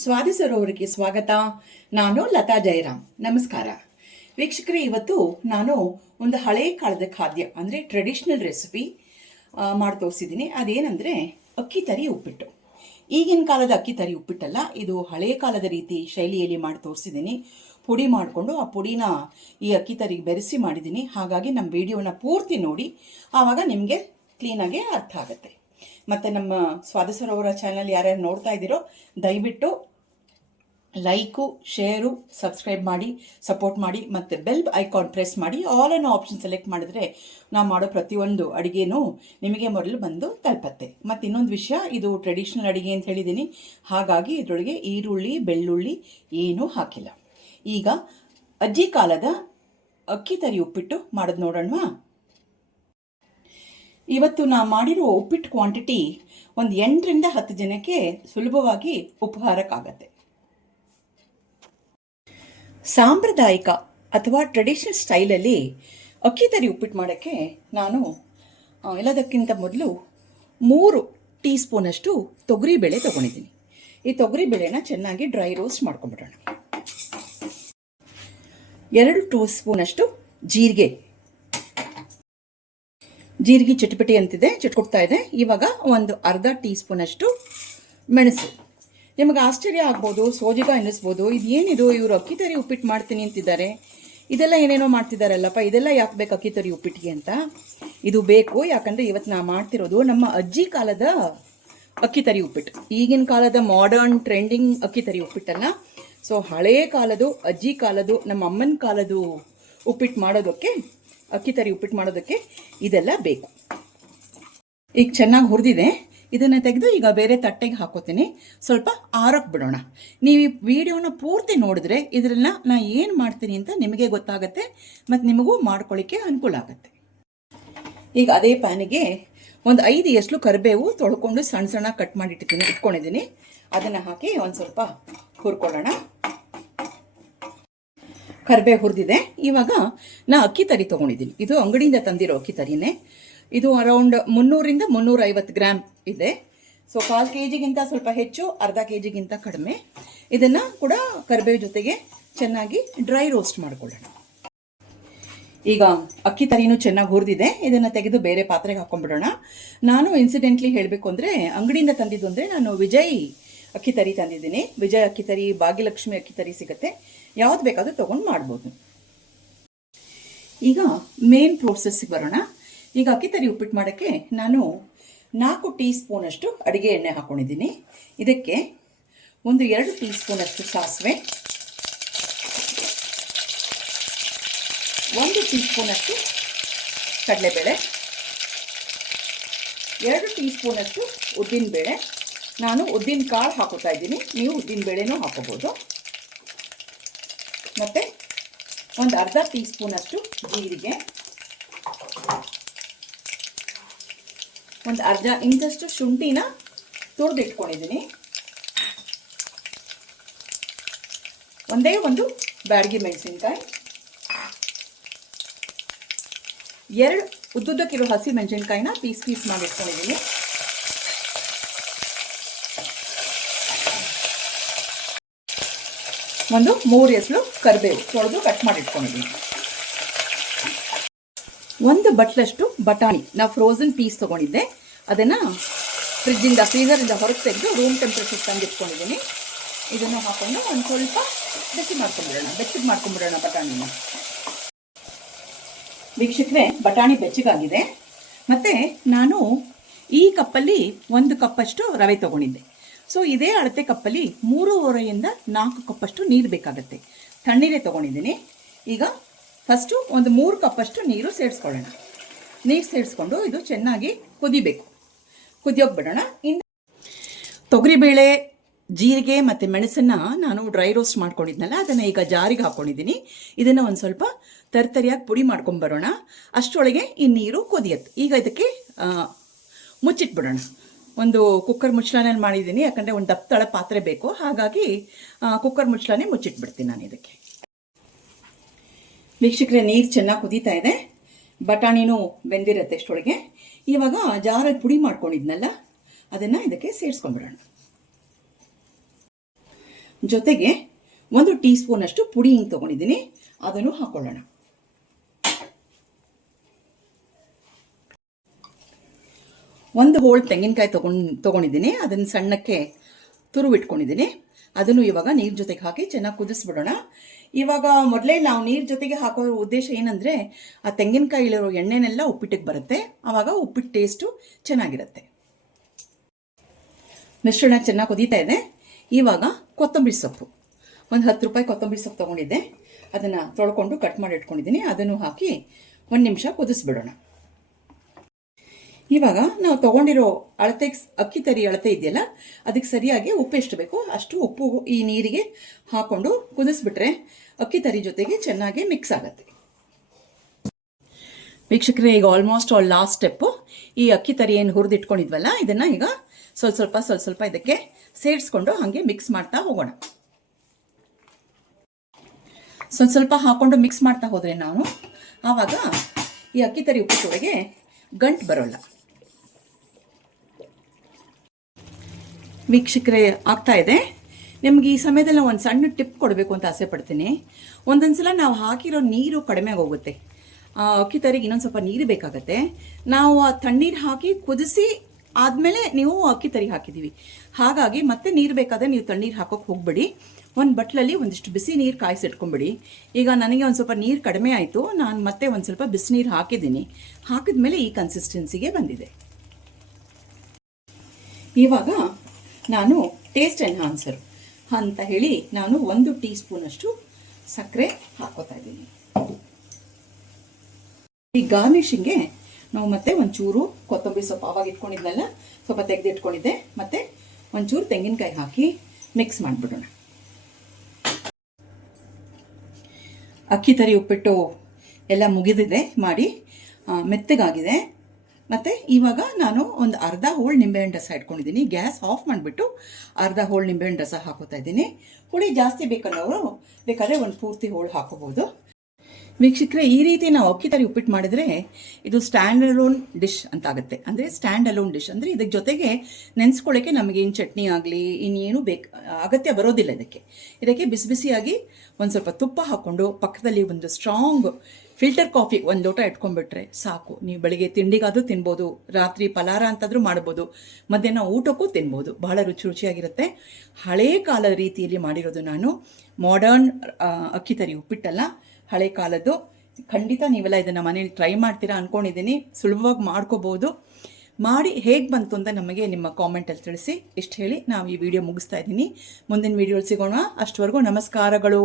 ಸ್ವಾದಿ ಸರೋವರಿಗೆ ಸ್ವಾಗತ. ನಾನು ಲತಾ ಜಯರಾಮ್. ನಮಸ್ಕಾರ. ವೀಕ್ಷಕರೇ, ಇವತ್ತು ನಾನು ಒಂದು ಹಳೆ ಕಾಲದ ಖಾದ್ಯ, ಅಂದರೆ ಟ್ರೆಡಿಷ್ನಲ್ ರೆಸಿಪಿ ಮಾಡಿ ತೋರಿಸಿದ್ದೀನಿ. ಅದೇನೆಂದರೆ ಅಕ್ಕಿ ತರಿ ಉಪ್ಪಿಟ್ಟು. ಈಗಿನ ಕಾಲದ ಅಕ್ಕಿ ತರಿ ಉಪ್ಪಿಟ್ಟಲ್ಲ, ಇದು ಹಳೆ ಕಾಲದ ರೀತಿ ಶೈಲಿಯಲ್ಲಿ ಮಾಡಿ ತೋರಿಸಿದ್ದೀನಿ. ಪುಡಿ ಮಾಡಿಕೊಂಡು ಆ ಪುಡಿನ ಈ ಅಕ್ಕಿ ತರಿಗೆ ಬೆರೆಸಿ ಮಾಡಿದ್ದೀನಿ. ಹಾಗಾಗಿ ನಮ್ಮ ವಿಡಿಯೋನ ಪೂರ್ತಿ ನೋಡಿ. ಆವಾಗ ನಿಮಗೆ ಕ್ಲೀನಾಗೆ ಅರ್ಥ ಆಗುತ್ತೆ. ಮತ್ತು ನಮ್ಮ ಸ್ವಾದ ಸರೋವರ ಚಾನಲ್ ಯಾರ್ಯಾರು ನೋಡ್ತಾ ಇದ್ದೀರೋ, ದಯವಿಟ್ಟು ಲೈಕು ಶೇರು ಸಬ್ಸ್ಕ್ರೈಬ್ ಮಾಡಿ ಸಪೋರ್ಟ್ ಮಾಡಿ, ಮತ್ತು ಬೆಲ್ ಐಕಾನ್ ಪ್ರೆಸ್ ಮಾಡಿ ಆಲ್ ಅನ್ನೋ ಆಪ್ಷನ್ ಸೆಲೆಕ್ಟ್ ಮಾಡಿದ್ರೆ ನಾವು ಮಾಡೋ ಪ್ರತಿಯೊಂದು ಅಡುಗೆನೂ ನಿಮಗೆ ಮೊದಲು ಬಂದು ತಲುಪತ್ತೆ. ಮತ್ತು ಇನ್ನೊಂದು ವಿಷಯ, ಇದು ಟ್ರೆಡಿಷ್ನಲ್ ಅಡುಗೆ ಅಂತ ಹೇಳಿದ್ದೀನಿ. ಹಾಗಾಗಿ ಇದರೊಳಗೆ ಈರುಳ್ಳಿ, ಬೆಳ್ಳುಳ್ಳಿ ಏನೂ ಹಾಕಿಲ್ಲ. ಈಗ ಅಜ್ಜಿ ಕಾಲದ ಅಕ್ಕಿ ತರಿ ಉಪ್ಪಿಟ್ಟು ಮಾಡೋದು ನೋಡೋಣವಾ? ಇವತ್ತು ನಾ ಮಾಡಿರೋ ಉಪ್ಪಿಟ್ಟು ಕ್ವಾಂಟಿಟಿ ಒಂದು ಎಂಟರಿಂದ ಹತ್ತು ಜನಕ್ಕೆ ಸುಲಭವಾಗಿ ಉಪಹಾರಕ್ಕಾಗತ್ತೆ. ಸಾಂಪ್ರದಾಯಿಕ ಅಥವಾ ಟ್ರೆಡಿಷನಲ್ ಸ್ಟೈಲಲ್ಲಿ ಅಕ್ಕಿ ತರಿ ಉಪ್ಪಿಟ್ಟು ಮಾಡೋಕ್ಕೆ ನಾನು ಎಲ್ಲದಕ್ಕಿಂತ ಮೊದಲು ಮೂರು ಟೀ ಸ್ಪೂನಷ್ಟು ತೊಗರಿಬೇಳೆ ತೊಗೊಂಡಿದ್ದೀನಿ. ಈ ತೊಗರಿಬೇಳೆನ ಚೆನ್ನಾಗಿ ಡ್ರೈ ರೋಸ್ಟ್ ಮಾಡ್ಕೊಂಬಿಡೋಣ ಎರಡು ಟೂ ಸ್ಪೂನಷ್ಟು ಜೀರಿಗೆ ಜೀರಿಗೆ ಚಟಪಟಿ ಅಂತಿದೆ, ಚಟ್ಕೊಡ್ತಾ ಇದೆ. ಇವಾಗ ಒಂದು ಅರ್ಧ ಟೀ ಸ್ಪೂನಷ್ಟು ಮೆಣಸು. ನಿಮಗೆ ಆಶ್ಚರ್ಯ ಆಗ್ಬೋದು, ಸೋಜಿಗ ಎನಿಸ್ಬೋದು. ಇದು ಏನಿದು? ಇವರು ಅಕ್ಕಿ ತರಿ ಉಪ್ಪಿಟ್ಟು ಮಾಡ್ತೀನಿ ಅಂತಿದ್ದಾರೆ. ಇದೆಲ್ಲ ಏನೇನೋ ಮಾಡ್ತಿದ್ದಾರಲ್ಲಪ್ಪ, ಇದೆಲ್ಲ ಯಾಕೆ ಬೇಕು ಅಕ್ಕಿ ತರಿ ಉಪ್ಪಿಟ್ಟಿಗೆ ಅಂತ? ಇದು ಬೇಕು, ಯಾಕಂದರೆ ಇವತ್ತು ನಾ ಮಾಡ್ತಿರೋದು ನಮ್ಮ ಅಜ್ಜಿ ಕಾಲದ ಅಕ್ಕಿ ತರಿ ಉಪ್ಪಿಟ್ಟು. ಈಗಿನ ಕಾಲದ ಮಾಡರ್ನ್ ಟ್ರೆಂಡಿಂಗ್ ಅಕ್ಕಿ ತರಿ ಉಪ್ಪಿಟ್ಟಲ್ಲ. ಸೊ ಹಳೆಯ ಕಾಲದ್ದು ಅಜ್ಜಿ ಕಾಲದ್ದು ನಮ್ಮ ಅಮ್ಮನ ಕಾಲದ್ದು ಉಪ್ಪಿಟ್ಟು ಮಾಡೋದಕ್ಕೆ ಅಕ್ಕಿ ತರಿ ಉಪ್ಪಿಟ್ಟು ಮಾಡೋದಕ್ಕೆ ಇದೆಲ್ಲ ಬೇಕು. ಈಗ ಚೆನ್ನಾಗಿ ಹುರಿದಿದೆ. ಇದನ್ನು ತೆಗೆದು ಈಗ ಬೇರೆ ತಟ್ಟೆಗೆ ಹಾಕೋತೀನಿ. ಸ್ವಲ್ಪ ಆರಕ್ಕೆ ಬಿಡೋಣ. ನೀವು ಈ ವಿಡಿಯೋನ ಪೂರ್ತಿ ನೋಡಿದ್ರೆ ಇದರನ್ನ ನಾ ಏನು ಮಾಡ್ತೀನಿ ಅಂತ ನಿಮಗೆ ಗೊತ್ತಾಗುತ್ತೆ ಮತ್ತು ನಿಮಗೂ ಮಾಡ್ಕೊಳ್ಳಿಕ್ಕೆ ಅನುಕೂಲ ಆಗುತ್ತೆ. ಈಗ ಅದೇ ಪ್ಯಾನಿಗೆ ಒಂದು ಐದು ಎಸ್ಲು ಕರಿಬೇವು ತೊಳ್ಕೊಂಡು ಸಣ್ಣ ಸಣ್ಣ ಕಟ್ ಮಾಡಿಟ್ಟಿದ್ದೀನಿ ಇಟ್ಕೊಂಡಿದ್ದೀನಿ. ಅದನ್ನು ಹಾಕಿ ಒಂದು ಸ್ವಲ್ಪ ಹುರ್ಕೊಳ್ಳೋಣ. ಕರಿಬೇವು ಹುರಿದಿದೆ. ಇವಾಗ ನಾ ಅಕ್ಕಿ ತರಿ ತೊಗೊಂಡಿದ್ದೀನಿ. ಇದು ಅಂಗಡಿಯಿಂದ ತಂದಿರೋ ಅಕ್ಕಿ ತರಿನೇ. ಇದು ಅರೌಂಡ್ ಮುನ್ನೂರಿಂದ ಮುನ್ನೂರೈವತ್ತು ಗ್ರಾಮ್ ಇದೆ. ಸೊ ಕಾಲು ಕೆ ಜಿಗಿಂತ ಸ್ವಲ್ಪ ಹೆಚ್ಚು, ಅರ್ಧ ಕೆ ಜಿಗಿಂತ ಕಡಿಮೆ. ಇದನ್ನು ಕೂಡ ಕರಿಬೇವು ಜೊತೆಗೆ ಚೆನ್ನಾಗಿ ಡ್ರೈ ರೋಸ್ಟ್ ಮಾಡ್ಕೊಳ್ಳೋಣ. ಈಗ ಅಕ್ಕಿ ತರಿನೂ ಚೆನ್ನಾಗಿ ಹುರಿದಿದೆ. ಇದನ್ನು ತೆಗೆದು ಬೇರೆ ಪಾತ್ರೆಗೆ ಹಾಕೊಂಡ್ಬಿಡೋಣ. ನಾನು ಇನ್ಸಿಡೆಂಟ್ಲಿ ಹೇಳಬೇಕು ಅಂದರೆ, ಅಂಗಡಿಯಿಂದ ತಂದಿದ್ದು ಅಂದರೆ, ನಾನು ವಿಜಯ್ ಅಕ್ಕಿ ತರಿ ತಂದಿದ್ದೀನಿ. ವಿಜಯ ಅಕ್ಕಿ ತರಿ, ಭಾಗ್ಯಲಕ್ಷ್ಮಿ ಅಕ್ಕಿ ತರಿ ಸಿಗುತ್ತೆ. ಯಾವ್ದು ಬೇಕಾದರೂ ತೊಗೊಂಡು ಮಾಡ್ಬೋದು. ಈಗ ಮೇನ್ ಪ್ರೋಸೆಸ್ಗೆ ಬರೋಣ. ಈಗ ಅಕ್ಕಿ ತರಿ ಉಪ್ಪಿಟ್ಟು ಮಾಡೋಕ್ಕೆ ನಾನು ನಾಲ್ಕು ಟೀ ಸ್ಪೂನಷ್ಟು ಅಡುಗೆ ಎಣ್ಣೆ ಹಾಕ್ಕೊಂಡಿದ್ದೀನಿ ಇದಕ್ಕೆ ಒಂದು ಎರಡು ಟೀ ಸ್ಪೂನಷ್ಟು ಸಾಸಿವೆ. ಒಂದು ಟೀ ಸ್ಪೂನಷ್ಟು ಕಡಲೆಬೇಳೆ. ಎರಡು ಟೀ ಸ್ಪೂನಷ್ಟು ಉದ್ದಿನಬೇಳೆ. ನಾನು ಉದ್ದಿನ ಕಾಳು ಹಾಕೋತಾ ಇದ್ದೀನಿ. ನೀವು ಉದ್ದಿನ ಬೇಳೆನೂ ಹಾಕೋಬೋದು. ಮತ್ತು ಒಂದು ಅರ್ಧ ಟೀ ಸ್ಪೂನಷ್ಟು ಜೀರಿಗೆ. ಒಂದು ಅರ್ಧ ಇಂಚಷ್ಟು ಶುಂಠಿನ ತುರಿದಿಟ್ಕೊಂಡಿದ್ದೀನಿ. ಒಂದೇ ಒಂದು ಬ್ಯಾಡಗಿ ಮೆಣಸಿನ್ಕಾಯಿ. ಎರಡು ಉದ್ದುದ್ದಕ್ಕಿರೋ ಹಸಿ ಮೆಣಸಿನ್ಕಾಯಿನ ಪೀಸ್ ಪೀಸ್ ಮಾಡಿ ಇಟ್ಕೊಂಡಿದ್ದೀನಿ ಒಂದು ಮೂರು ಎಸಳು ಕರಿಬೇವು. ತೊಳೆದು ಕಟ್ ಮಾಡಿ ಇಟ್ಕೊಂಡಿದ್ದೀನಿ ಒಂದು ಬಟ್ಲಷ್ಟು ಬಟಾಣಿ. ನಾವು ಫ್ರೋಸನ್ ಪೀಸ್ ತೊಗೊಂಡಿದ್ದೆ. ಅದನ್ನು ಫ್ರಿಜ್ಜಿಂದ ಫ್ರೀಸರಿಂದ ಹೊರಗೆ ತೆಗೆದು ರೂಮ್ ಟೆಂಪ್ರೇಚರ್ ತಂದು ಇಟ್ಕೊಂಡಿದ್ದೀನಿ. ಇದನ್ನು ಹಾಕೊಂಡು ಒಂದು ಸ್ವಲ್ಪ ಬೆಚ್ಚಗೆ ಮಾಡ್ಕೊಂಬಿಡೋಣ. ಬೆಚ್ಚಗೆ ಮಾಡ್ಕೊಂಬಿಡೋಣ ಬಟಾಣಿನ. ವೀಕ್ಷಕರೇ, ಬಟಾಣಿ ಬೆಚ್ಚಗಾಗಿದೆ. ಮತ್ತು ನಾನು ಈ ಕಪ್ಪಲ್ಲಿ ಒಂದು ಕಪ್ಪಷ್ಟು ರವೆ ತೊಗೊಂಡಿದ್ದೆ. ಸೊ ಇದೇ ಅಳತೆ ಕಪ್ಪಲ್ಲಿ ಮೂರುವರೆಯಿಂದ ನಾಲ್ಕು ಕಪ್ಪಷ್ಟು ನೀರು ಬೇಕಾಗುತ್ತೆ. ತಣ್ಣೀರೇ ತೊಗೊಂಡಿದ್ದೀನಿ. ಈಗ ಫಸ್ಟು ಒಂದು ಮೂರು ಕಪ್ಪಷ್ಟು ನೀರು ಸೇರಿಸ್ಕೊಳ್ಳೋಣ. ನೀರು ಸೇರಿಸ್ಕೊಂಡು ಇದು ಚೆನ್ನಾಗಿ ಕುದಿಬೇಕು. ಕುದಿಯೋಕೆ ಬಿಡೋಣ ಇನ್ನು ತೊಗರಿಬೇಳೆ, ಜೀರಿಗೆ ಮತ್ತು ಮೆಣಸನ್ನು ನಾನು ಡ್ರೈ ರೋಸ್ಟ್ ಮಾಡ್ಕೊಂಡಿದ್ನಲ್ಲ, ಅದನ್ನು ಈಗ ಜಾರಿಗೆ ಹಾಕ್ಕೊಂಡಿದ್ದೀನಿ ಇದನ್ನು ಒಂದು ಸ್ವಲ್ಪ ತರ್ತರಿಯಾಗಿ ಪುಡಿ ಮಾಡ್ಕೊಂಬರೋಣ ಅಷ್ಟರೊಳಗೆ ಈ ನೀರು ಕುದಿಯತ್ತೆ. ಈಗ ಇದಕ್ಕೆ ಮುಚ್ಚಿಟ್ಬಿಡೋಣ. ಒಂದು ಕುಕ್ಕರ್ ಮುಚ್ಚಳನಲ್ಲಿ ಮಾಡಿದ್ದೀನಿ. ಯಾಕಂದರೆ ಒಂದು ದಪ್ತಳ ಪಾತ್ರೆ ಬೇಕು. ಹಾಗಾಗಿ ಕುಕ್ಕರ್ ಮುಚ್ಚಳನೇ ಮುಚ್ಚಿಟ್ಬಿಡ್ತೀನಿ ನಾನು ಇದಕ್ಕೆ. ವೀಕ್ಷಕರೇ, ನೀರು ಚೆನ್ನಾಗಿ ಕುದೀತಾ ಇದೆ. ಬಟಾಣಿನೂ ಬೆಂದಿರುತ್ತೆ ಅಷ್ಟೊಳಗೆ. ಇವಾಗ ಜಾರಲ್ಲಿ ಪುಡಿ ಮಾಡ್ಕೊಂಡಿದ್ನಲ್ಲ, ಅದನ್ನು ಇದಕ್ಕೆ ಸೇರಿಸ್ಕೊಂಡ್ಬಿಡೋಣ. ಜೊತೆಗೆ, ಒಂದು ಟೀ ಸ್ಪೂನಷ್ಟು ಪುಡಿ ಹಿಂಗೆ ತೊಗೊಂಡಿದ್ದೀನಿ. ಅದನ್ನು ಹಾಕೊಳ್ಳೋಣ. ಒಂದು ಹೋಳ್ ತೆಂಗಿನಕಾಯಿ ತೊಗೊಂಡು ತಗೊಂಡಿದ್ದೀನಿ. ಅದನ್ನು ಸಣ್ಣಕ್ಕೆ ತುರುವಿಟ್ಕೊಂಡಿದ್ದೀನಿ. ಅದನ್ನು ಇವಾಗ ನೀರು ಜೊತೆಗೆ ಹಾಕಿ ಚೆನ್ನಾಗಿ ಕುದಿಸ್ಬಿಡೋಣ. ಇವಾಗ ಮೊದಲೇ ನಾವು ನೀರು ಜೊತೆಗೆ ಹಾಕೋ ಉದ್ದೇಶ ಏನಂದರೆ, ಆ ತೆಂಗಿನಕಾಯಿಲಿರೋ ಎಣ್ಣೆನೆಲ್ಲ ಉಪ್ಪಿಟ್ಟಿಗೆ ಬರುತ್ತೆ. ಆವಾಗ ಉಪ್ಪಿಟ್ಟು ಟೇಸ್ಟು ಚೆನ್ನಾಗಿರುತ್ತೆ. ಮಿಶ್ರಣ ಚೆನ್ನಾಗಿ ಕುದೀತಾ ಇದೆ. ಇವಾಗ ಕೊತ್ತಂಬರಿ ಸೊಪ್ಪು. ಒಂದು ಹತ್ತು ರೂಪಾಯಿ ಕೊತ್ತಂಬರಿ ಸೊಪ್ಪು ತಗೊಂಡಿದ್ದೆ. ಅದನ್ನು ತೊಳ್ಕೊಂಡು ಕಟ್ ಮಾಡಿ ಇಟ್ಕೊಂಡಿದ್ದೀನಿ. ಅದನ್ನು ಹಾಕಿ ಒಂದು ನಿಮಿಷ ಕುದಿಸ್ಬಿಡೋಣ. ಇವಾಗ ನಾವು ತೊಗೊಂಡಿರೋ ಅಳತೆ, ಅಕ್ಕಿ ತರಿ ಅಳತೆ ಇದೆಯಲ್ಲ, ಅದಕ್ಕೆ ಸರಿಯಾಗಿ ಉಪ್ಪು ಎಷ್ಟು ಬೇಕೋ ಅಷ್ಟು ಉಪ್ಪು ಈ ನೀರಿಗೆ ಹಾಕೊಂಡು ಕುದಿಸ್ಬಿಟ್ರೆ ಅಕ್ಕಿ ತರಿ ಜೊತೆಗೆ ಚೆನ್ನಾಗಿ ಮಿಕ್ಸ್ ಆಗುತ್ತೆ. ವೀಕ್ಷಕರೇ, ಈಗ ಆಲ್ಮೋಸ್ಟ್ ಆಲ್ ಲಾಸ್ಟ್ ಸ್ಟೆಪ್ಪು ಈ ಅಕ್ಕಿ ತರಿ ಏನು ಹುರಿದಿಟ್ಕೊಂಡಿದ್ವಲ್ಲ, ಇದನ್ನು ಈಗ ಸ್ವಲ್ಪ ಸ್ವಲ್ಪ ಸ್ವಲ್ಪ ಸ್ವಲ್ಪ ಇದಕ್ಕೆ ಸೇರಿಸ್ಕೊಂಡು ಹಾಗೆ ಮಿಕ್ಸ್ ಮಾಡ್ತಾ ಹೋಗೋಣ. ಸ್ವಲ್ಪ ಸ್ವಲ್ಪ ಹಾಕೊಂಡು ಮಿಕ್ಸ್ ಮಾಡ್ತಾ ಹೋದರೆ ನಾವು ಆವಾಗ ಈ ಅಕ್ಕಿ ತರಿ ಉಪ್ಪಿಟ್ಟೊಳಗೆ ಗಂಟು ಬರೋಲ್ಲ. ವೀಕ್ಷಕರೇ, ಆಗ್ತಾ ಇದೆ. ನಿಮ್ಗೆ ಈ ಸಮಯದಲ್ಲಿ ಒಂದು ಸಣ್ಣ ಟಿಪ್ ಕೊಡಬೇಕು ಅಂತ ಆಸೆ ಪಡ್ತೀನಿ. ಒಂದೊಂದು ಸಲ ನಾವು ಹಾಕಿರೋ ನೀರು ಕಡಿಮೆ ಆಗೋಗುತ್ತೆ. ಅಕ್ಕಿ ತರಿಗೆ ಇನ್ನೊಂದು ಸ್ವಲ್ಪ ನೀರು ಬೇಕಾಗತ್ತೆ. ನಾವು ಆ ತಣ್ಣೀರು ಹಾಕಿ ಕುದಿಸಿ ಆದಮೇಲೆ ನೀವು ಅಕ್ಕಿ ತರಿ ಹಾಕಿದ್ದೀವಿ. ಹಾಗಾಗಿ ಮತ್ತೆ ನೀರು ಬೇಕಾದರೆ ನೀವು ತಣ್ಣೀರು ಹಾಕೋಕೆ ಹೋಗ್ಬೇಡಿ. ಒಂದು ಬಟ್ಲಲ್ಲಿ ಒಂದಿಷ್ಟು ಬಿಸಿ ನೀರು ಕಾಯಿಸಿಟ್ಕೊಂಬಿಡಿ. ಈಗ ನನಗೆ ಒಂದು ಸ್ವಲ್ಪ ನೀರು ಕಡಿಮೆ ಆಯಿತು. ನಾನು ಮತ್ತೆ ಒಂದು ಸ್ವಲ್ಪ ಬಿಸಿನೀರು ಹಾಕಿದ್ದೀನಿ. ಹಾಕಿದ ಮೇಲೆ ಈ ಕನ್ಸಿಸ್ಟೆನ್ಸಿಗೆ ಬಂದಿದೆ. ಇವಾಗ ನಾನು ಟೇಸ್ಟ್ ಎನ್ಹಾನ್ಸರ್ ಅಂತ ಹೇಳಿ ನಾನು ಒಂದು ಟೀ ಸ್ಪೂನಷ್ಟು ಸಕ್ಕರೆ ಹಾಕೋತಾ ಇದ್ದೀನಿ. ಈ ಗಾರ್ನಿಷಿಂಗ್ಗೆ ನಾವು ಮತ್ತೆ ಒಂಚೂರು ಕೊತ್ತಂಬರಿ ಸೊಪ್ಪು ಅವಾಗ ಇಟ್ಕೊಂಡಿದ್ನಲ್ಲ, ಸ್ವಲ್ಪ ತೆಗೆದು ಇಟ್ಕೊಂಡಿದ್ದೆ ಮತ್ತೆ ಒಂಚೂರು ತೆಂಗಿನಕಾಯಿ ಹಾಕಿ ಮಿಕ್ಸ್ ಮಾಡಿಬಿಡೋಣ. ಅಕ್ಕಿ ತರಿ ಉಪ್ಪಿಟ್ಟು ಎಲ್ಲ ಮುಗಿದಿದೆ, ಮಾಡಿ ಮೆತ್ತಗಾಗಿದೆ. ಮತ್ತು ಇವಾಗ ನಾನು ಒಂದು ಅರ್ಧ ಹೋಳು ನಿಂಬೆಹಣ್ಣು ರಸ ಇಟ್ಕೊಂಡಿದ್ದೀನಿ. ಗ್ಯಾಸ್ ಆಫ್ ಮಾಡಿಬಿಟ್ಟು ಅರ್ಧ ಹೋಳು ನಿಂಬೆಹಣ್ಣು ರಸ ಹಾಕೋತಾ ಇದ್ದೀನಿ. ಹುಳಿ ಜಾಸ್ತಿ ಬೇಕನ್ನೋರು ಬೇಕಾದರೆ ಒಂದು ಪೂರ್ತಿ ಹೋಳು ಹಾಕೋಬೋದು ವೀಕ್ಷಕರೇ, ಈ ರೀತಿ ನಾವು ಅಕ್ಕಿ ತರಿ ಉಪ್ಪಿಟ್ಟು ಮಾಡಿದರೆ ಇದು ಸ್ಟ್ಯಾಂಡ್ ಅಲೋನ್ ಡಿಶ್ ಅಂತ ಆಗುತ್ತೆ ಅಂದರೆ ಸ್ಟ್ಯಾಂಡ್ ಅಲೋನ್ ಡಿಶ್ ಅಂದರೆ ಇದಕ್ಕೆ ಜೊತೆಗೆ ನೆನೆಸ್ಕೊಳ್ಳೋಕ್ಕೆ ನಮಗೆ ಚಟ್ನಿ ಆಗಲಿ ಇನ್ನೇನು ಬೇಕು, ಅಗತ್ಯ ಬರೋದಿಲ್ಲ ಇದಕ್ಕೆ. ಇದಕ್ಕೆ ಬಿಸಿ ಬಿಸಿಯಾಗಿ ಒಂದು ಸ್ವಲ್ಪ ತುಪ್ಪ ಹಾಕ್ಕೊಂಡು ಪಕ್ಕದಲ್ಲಿ ಒಂದು ಸ್ಟ್ರಾಂಗ್ ಫಿಲ್ಟರ್ ಕಾಫಿ ಒಂದು ಲೋಟ ಇಟ್ಕೊಂಡ್ಬಿಟ್ರೆ ಸಾಕು. ನೀವು ಬೆಳಿಗ್ಗೆ ತಿಂಡಿಗಾದರೂ ತಿನ್ಬೋದು, ರಾತ್ರಿ ಫಲಾರ ಅಂತಾದರೂ ಮಾಡ್ಬೋದು, ಮಧ್ಯಾಹ್ನ ಊಟಕ್ಕೂ ತಿನ್ಬೋದು. ಬಹಳ ರುಚಿ ರುಚಿಯಾಗಿರುತ್ತೆ. ಹಳೆ ಕಾಲದ ರೀತಿಯಲ್ಲಿ ಮಾಡಿರೋದು ನಾನು. ಮಾಡರ್ನ್ ಅಕ್ಕಿ ತರಿ ಉಪ್ಪಿಟ್ಟಲ್ಲ. ಹಳೆ ಕಾಲದ್ದು. ಖಂಡಿತ ನೀವೆಲ್ಲ ಇದನ್ನು ಮನೇಲಿ ಟ್ರೈ ಮಾಡ್ತೀರಾ ಅಂದ್ಕೊಂಡಿದ್ದೀನಿ ಸುಲಭವಾಗಿ ಮಾಡ್ಕೋಬೋದು. ಮಾಡಿ ಹೇಗೆ ಬಂತು ಅಂತ ನಮಗೆ ನಿಮ್ಮ ಕಾಮೆಂಟಲ್ಲಿ ತಿಳಿಸಿ. ಇಷ್ಟು ಹೇಳಿ ನಾವು ಈ ವಿಡಿಯೋ ಮುಗಿಸ್ತಾ ಇದ್ದೀನಿ. ಮುಂದಿನ ವಿಡಿಯೋಲಿ ಸಿಗೋಣ. ಅಷ್ಟವರೆಗೂ ನಮಸ್ಕಾರಗಳು.